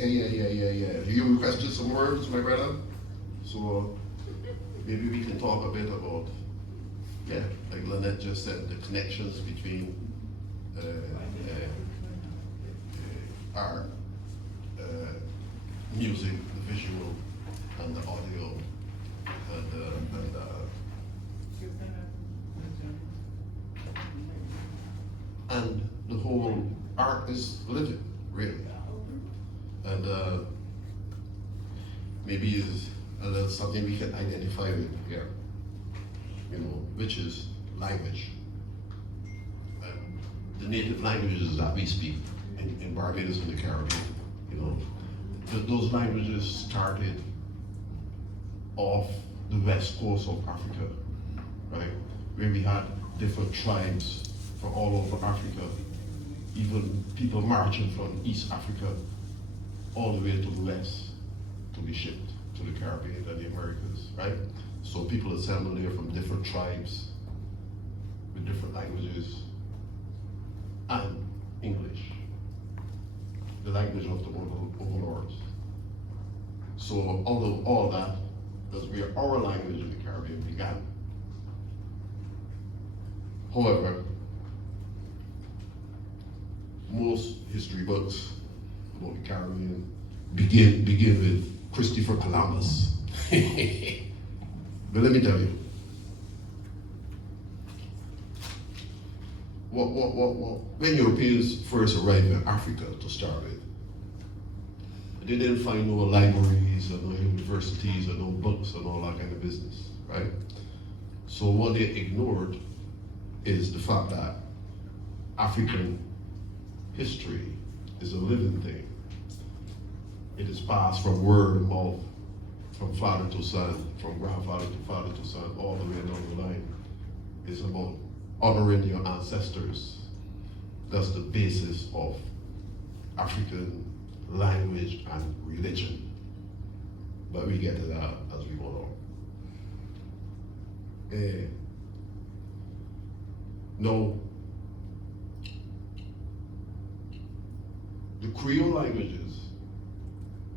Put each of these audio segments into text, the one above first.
Yeah. You requested some words, my brother? So maybe we can talk a bit about, yeah, like Lynette just said, the connections between art, music, the visual, and the audio, and the whole art is living, really. And maybe is a little something we can identify with here, you know, which is language. The native languages that we speak in Barbados and the Caribbean, you know, those languages started off the west coast of Africa, right? Where we had different tribes from all over Africa, even people marching from East Africa all the way to the west to be shipped to the Caribbean and the Americas, right? So people assembled there from different tribes with different languages and English, the language of the overlords. So out of all that, that's where our language in the Caribbean began. However, most history books about the Caribbean begin with Christopher Columbus. But let me tell you, when Europeans first arrived in Africa to start with, they didn't find no libraries and no universities and no books and all that kind of business, right? So what they ignored is the fact that African history is a living thing. It is passed from word of mouth, from father to son, from grandfather to father to son, all the way down the line. It's about honoring your ancestors. That's the basis of African language and religion. But we get to that as we go on. Now, the Creole languages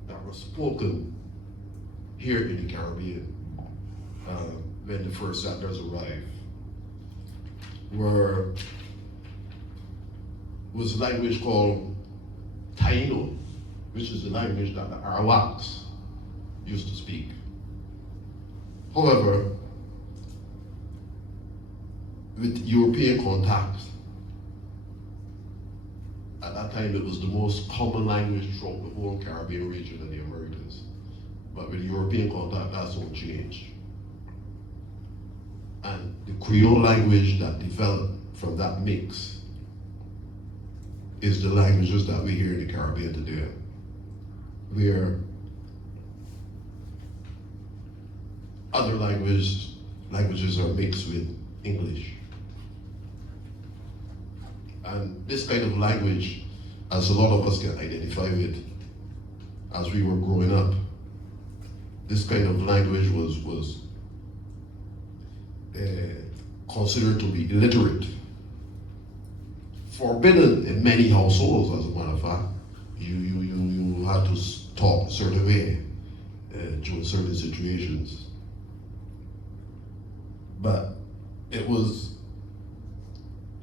that were spoken here in the Caribbean when the first settlers arrived was a language called Taino, which is the language that the Arawaks used to speak. However, with European contacts, at that time it was the most common language throughout the whole Caribbean region and the Americas. But with European contact, that's all changed. And the Creole language that developed from that mix is the languages that we hear in the Caribbean today, where other languages are mixed with English. And this kind of language, as a lot of us can identify with as we were growing up, this kind of language was considered to be illiterate, forbidden in many households. As a matter of fact, you had to talk a certain way during certain situations. But it was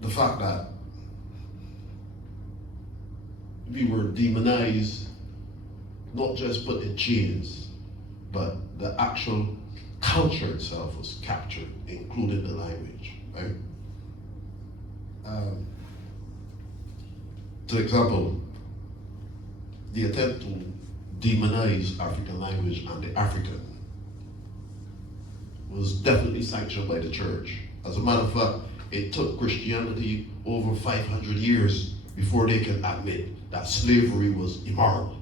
the fact that we were demonized, not just put in chains, but the actual culture itself was captured, including the language, right? For example, the attempt to demonize African language and the African was definitely sanctioned by the church. As a matter of fact, it took Christianity over 500 years before they can admit that slavery was immoral.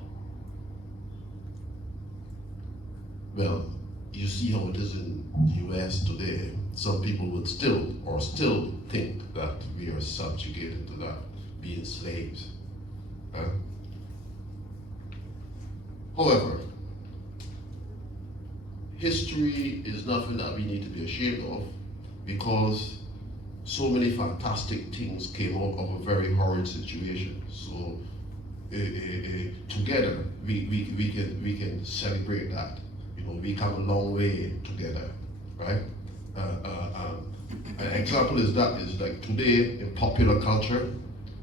Well, you see how it is in the US today. Some people would still think that we are subjugated to that, being slaves. However, history is nothing that we need to be ashamed of, because so many fantastic things came out of a very horrid situation. So together, we can celebrate that. You know, we come a long way together, right? An example is like today in popular culture,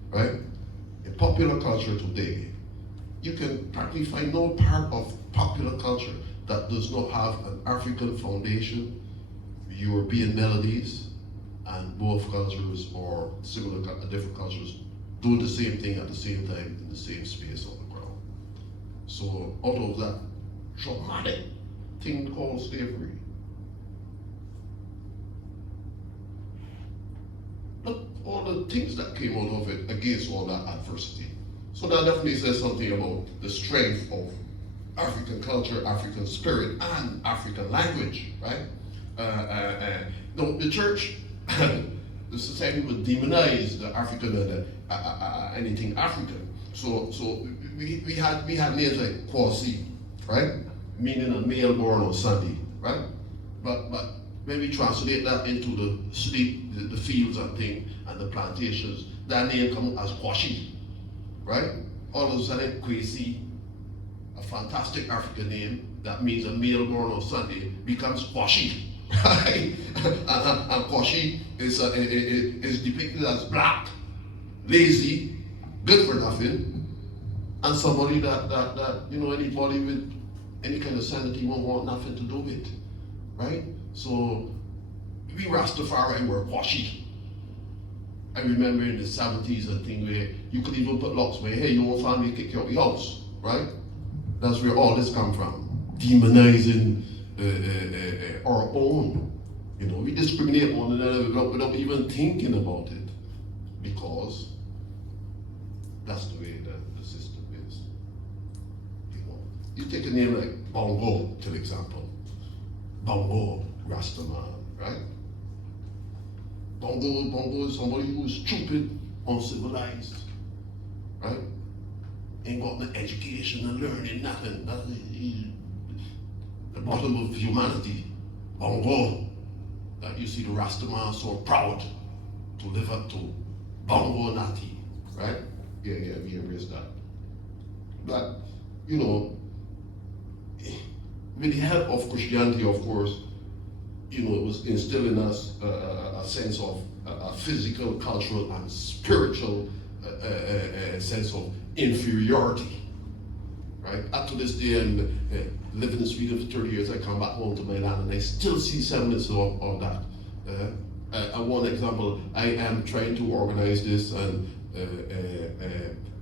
right? In popular culture today, you can practically find no part of popular culture that does not have an African foundation, European melodies, and both cultures or similar different cultures do the same thing at the same time in the same space on the ground. So out of that traumatic thing called slavery, look all the things that came out of it against all that adversity. So that definitely says something about the strength of African culture, African spirit, and African language, right? No, the church, the society would demonize the African and anything African. So we had names like Kwasi, right? Meaning a male born on Sunday, right? But when we translate that into the fields and thing and the plantations, that name comes as Kwashi, right? All of a sudden, Kwesi, a fantastic African name that means a male born on Sunday, becomes Kwashi, right? And Kwashi is depicted as black, lazy, good for nothing, and somebody that you know, anybody with any kind of sanity won't want nothing to do with, right? So we Rastafari were Kwashi. I remember in the 70s and thing where you could even put locks where, hey, your own family kick you out your house, right? That's where all this come from. Demonizing our own. You know, we discriminate one another without even thinking about it, because that's the way that the system is. You know, you take a name like Bongo, for example. Bongo, Rastaman, right? Bongo is somebody who's stupid, uncivilized, right? Ain't got no education and learning, nothing. That's the bottom of humanity. Bongo. That you see the Rastaman so proud to live up to. Bongo Nati, right? Yeah, we embrace that. But, you know, with the help of Christianity, of course, you know, it was instilled in us a sense of a physical, cultural, and spiritual sense of inferiority, right? Up to this day, and living in Sweden for 30 years, I come back home to my land and I still see semblance of that. One example, I am trying to organize this and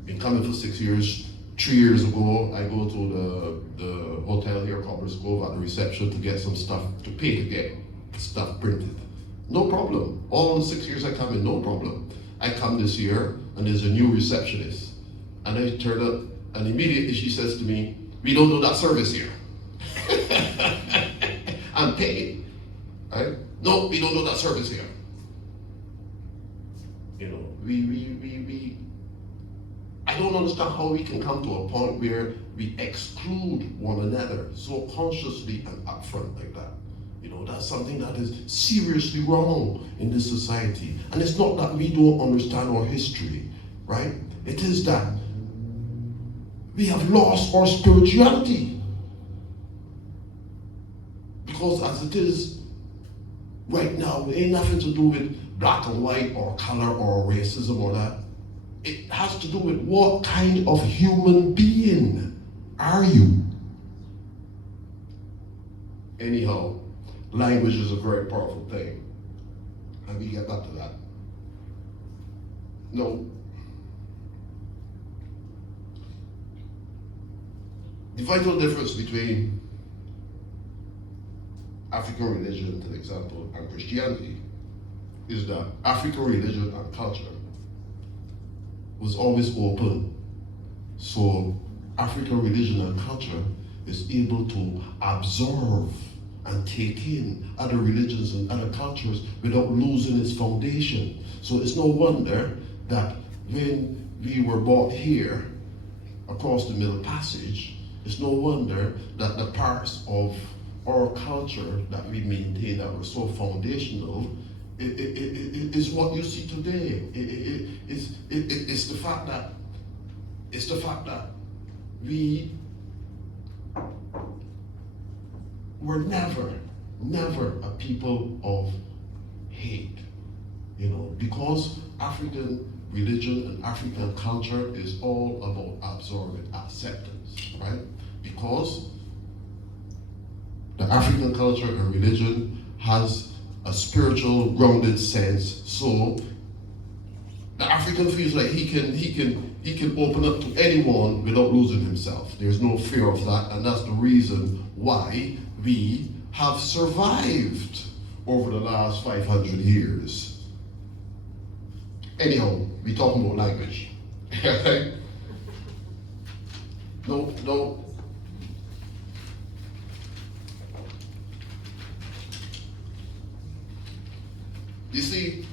been coming for 6 years. 3 years ago, I go to the hotel here, Copper's Cove, at the reception to get some stuff, to pay to get stuff printed. No problem. All the 6 years I come in, no problem. I come this year, and there's a new receptionist. And I turn up, and immediately she says to me, we don't do that service here. I'm paid, right? No, we don't do that service here. You know, I don't understand how we can come to a point where we exclude one another so consciously and upfront like that. You know, that's something that is seriously wrong in this society. And it's not that we don't understand our history, right? It is that we have lost our spirituality. Because as it is right now, it ain't nothing to do with black and white or color or racism or that. It has to do with what kind of human being are you? Anyhow, language is a very powerful thing. And we get back to that. No. The vital difference between African religion, for example, and Christianity is that African religion and culture was always open. So African religion and culture is able to absorb and take in other religions and other cultures without losing its foundation. So it's no wonder that when we were brought here across the Middle Passage, it's no wonder that the parts of our culture that we maintain that were so foundational is what you see today. It's the fact that it's the fact that we were never a people of hate, because African religion and African culture is all about absorbing acceptance, right? Because the African culture and religion has a spiritual grounded sense, so the African feels like he can open up to anyone without losing himself. There's no fear of that, and that's the reason why we have survived over the last 500 years. Anyhow, we talking about language. No. You see,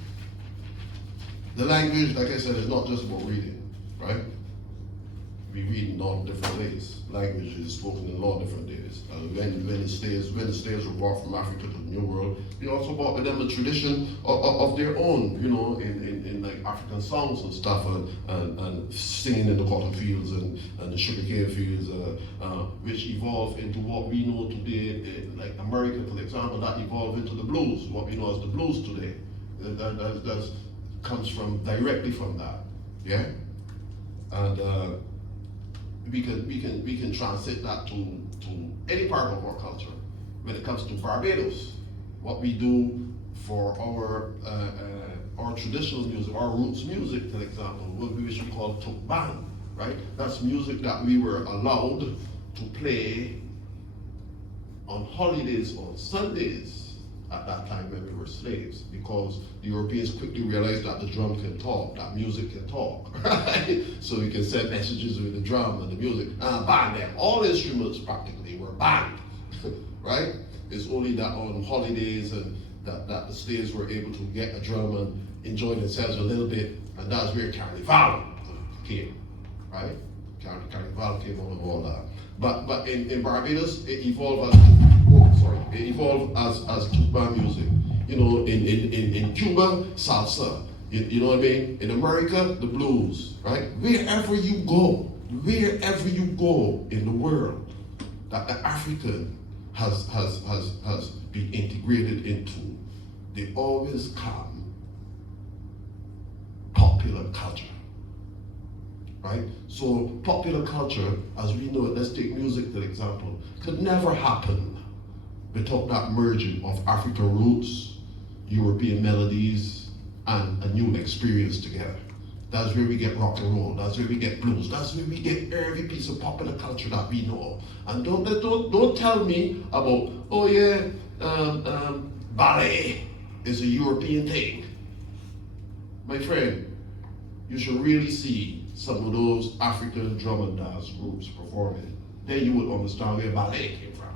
the language, like I said, is not just about reading, right? We read in a lot of different ways. Language is spoken in a lot of different ways. When the slaves were brought from Africa to the New World, they also brought with them a tradition of their own, in like African songs and stuff, and singing in the cotton fields and the sugarcane fields, which evolved into what we know today, like America, for example, that evolved into the blues, what we know as the blues today. That comes directly from that, yeah? And we can translate that to any part of our culture. When it comes to Barbados, what we do for our traditional music, our roots music, for example, what we should call tuk band, right? That's music that we were allowed to play on holidays, on Sundays, at that time when we were slaves, because the Europeans quickly realized that the drum can talk, that music can talk, right? So we can send messages with the drum and the music, band them. All instruments practically were banned, right? It's only that on holidays and that the slaves were able to get a drum and enjoy themselves a little bit, and that's where Carnival came, right? Carnival came out of all that. But in Barbados, it evolved as Cuban music. In Cuba, salsa. You know what I mean? In America, the blues, right? Wherever you go in the world, that the African has been integrated into, they always come popular culture. Right? So popular culture, as we know it, let's take music for example, could never happen without that merging of African roots, European melodies, and a new experience together. That's where we get rock and roll, that's where we get blues, that's where we get every piece of popular culture that we know. And don't tell me about, ballet is a European thing. My friend, you should really see some of those African drum and dance groups performing. Then you would understand where ballet came from.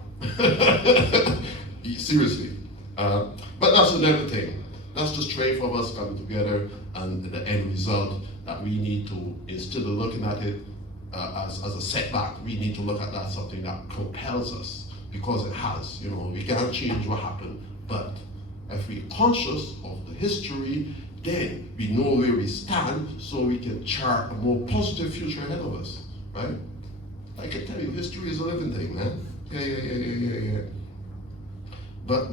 Seriously. But that's another thing. That's the strength of us coming together, and the end result that we need to, instead of looking at it as a setback, we need to look at that as something that propels us, because it has. We can't change what happened, but if we're conscious of the history, then we know where we stand, so we can chart a more positive future ahead of us, right? I can tell you, history is a living thing, man. Yeah. But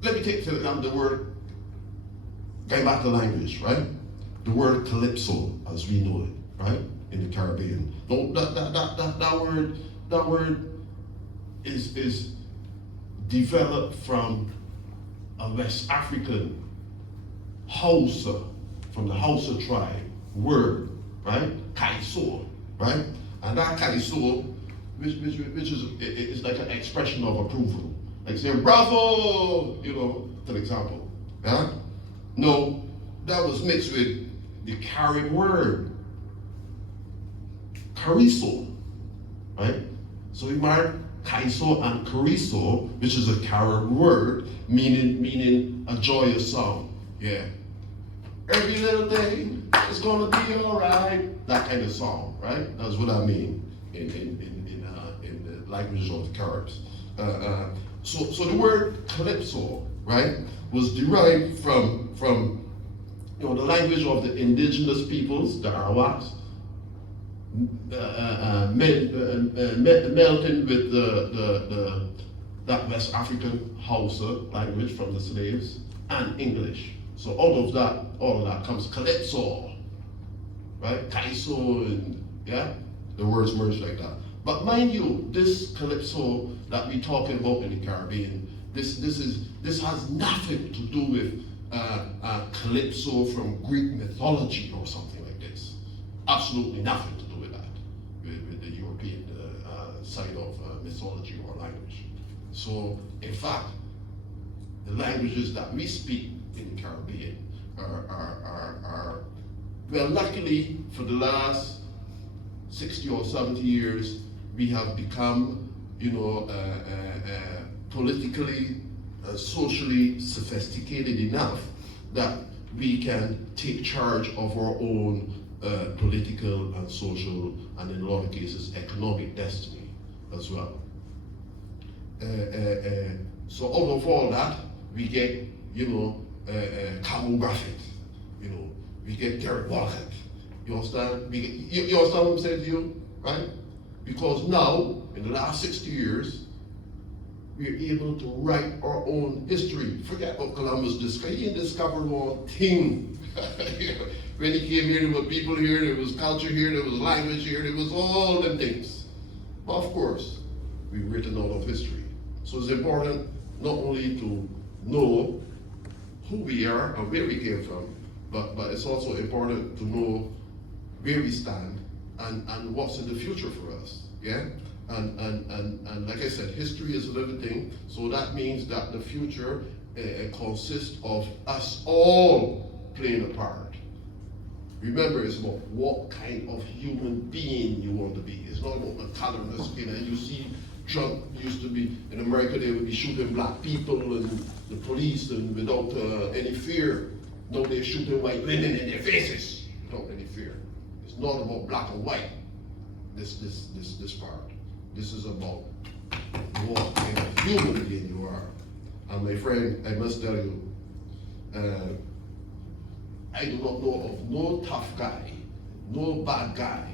let me take, for example, the word, going back to language, right? The word calypso, as we know it, right? In the Caribbean. No, that word is developed from a West African Hausa, from the Hausa tribe, word, right? Kaiso, right? And that Kaiso, which is like an expression of approval. Like saying, bravo, for example. Yeah? No, that was mixed with the Carib word, Cariso, right? So we mark Kaiso and Cariso, which is a Carib word, meaning a joyous song. Yeah. Every little thing is gonna be alright. That kind of song, right? That's what I mean in the language of the Caribs. So the word calypso, right, was derived from You know, the language of the indigenous peoples, the Arawaks, melting with that West African Hausa language from the slaves, and English. So all of that comes calypso, right? Kaiso, and yeah, the words merge like that. But mind you, this calypso that we're talking about in the Caribbean, this has nothing to do with calypso from Greek mythology or something like this. Absolutely nothing to do with that, with the European side of mythology or language. So, in fact, the languages that we speak in the Caribbean are well, luckily for the last 60 or 70 years, we have become, you know, politically, socially sophisticated enough that we can take charge of our own political and social, and in a lot of cases, economic destiny as well. So out of all that, we get, you know, Cabo Graffit, you know, we get Derek Walcott. You understand? You understand what I'm saying to you, right? Because now, in the last 60 years, we're able to write our own history. Forget about Columbus discovered. He didn't discover one thing. When he came here, there were people here, there was culture here, there was language here, there was all them things. But of course, we've written all of history. So it's important not only to know who we are and where we came from, but it's also important to know where we stand and what's in the future for us. Yeah? And like I said, history is a living thing, so that means that the future consists of us all playing a part. Remember, it's about what kind of human being you want to be. It's not about the color of the skin. And you see, Trump used to be, in America, they would be shooting black people and the police and without any fear. Now they're shooting white women in their faces without any fear. It's not about black and white, this part. This is about what kind of human being you are. And my friend, I must tell you, I do not know of no tough guy, no bad guy.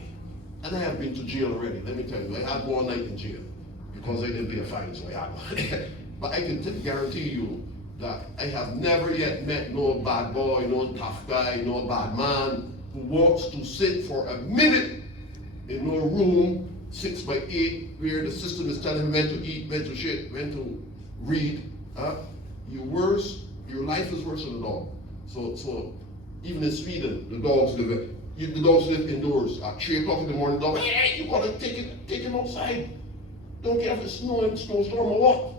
And I have been to jail already, let me tell you. I had one night in jail because I didn't pay a fine, so I had one. But I can guarantee you that I have never yet met no bad boy, no tough guy, no bad man who wants to sit for a minute in no room 6 by 8 where the system is telling him when to eat, when to shit, when to read. Your life is worse than a dog. So even in Sweden, the dogs live indoors. At 3 o'clock in the morning, the dog, hey, you gotta take him outside. Don't care if it's snowing, snowstorm or what.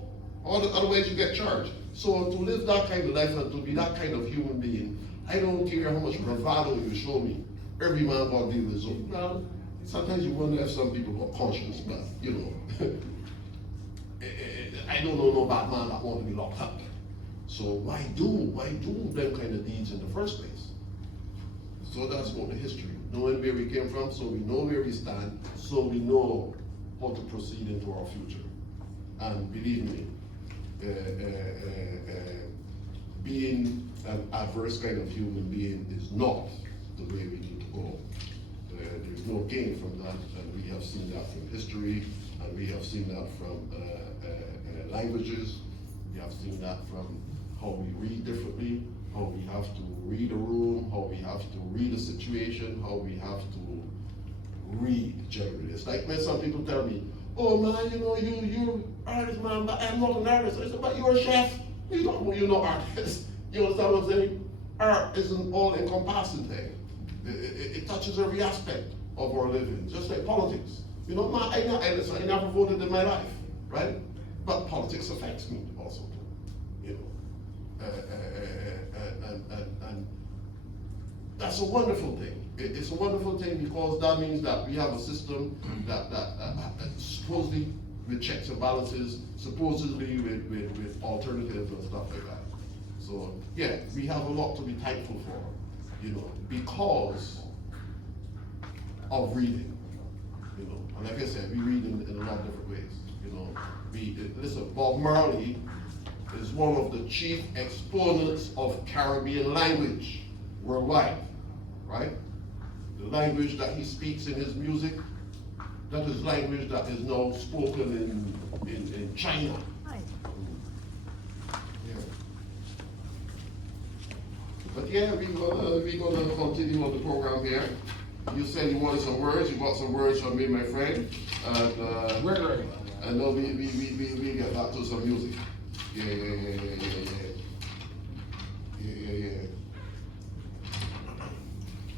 Otherwise you get charged. So to live that kind of life and to be that kind of human being, I don't care how much bravado you show me. Every man got to deal with his own. Well, sometimes you wonder if some people got conscience, but you know, I don't know no bad man that want to be locked up. So why do them kind of deeds in the first place? So that's about the history, knowing where we came from, so we know where we stand, so we know how to proceed into our future. And believe me, being an adverse kind of human being is not the way we need to go. There's no gain from that, and we have seen that from history, and we have seen that from languages. We have seen that from how we read differently, how we have to read a room, how we have to read a situation, how we have to read generally. It's like when some people tell me, oh man, you know, you're artist, man, but I'm not an artist. I said, but you're a chef. You don't know you're not artist. You understand what I'm saying? Art is an all-encompassing thing. It touches every aspect of our living, just like politics. You know, I never voted in my life, right? But politics affects me also, you know. And that's a wonderful thing. It's a wonderful thing because that means that we have a system that supposedly with checks and balances, supposedly with alternatives and stuff like that. So yeah, we have a lot to be thankful for, you know, because of reading, you know. And like I said, we read in a lot of different ways, you know. Listen, Bob Marley is one of the chief exponents of Caribbean language. worldwide, right? The language that he speaks in his music, that is language that is now spoken in China. Yeah. But yeah, we're gonna continue on the program here. You said you wanted some words. You got some words from me, my friend. And We're ready. and now we get back to some music. Yeah.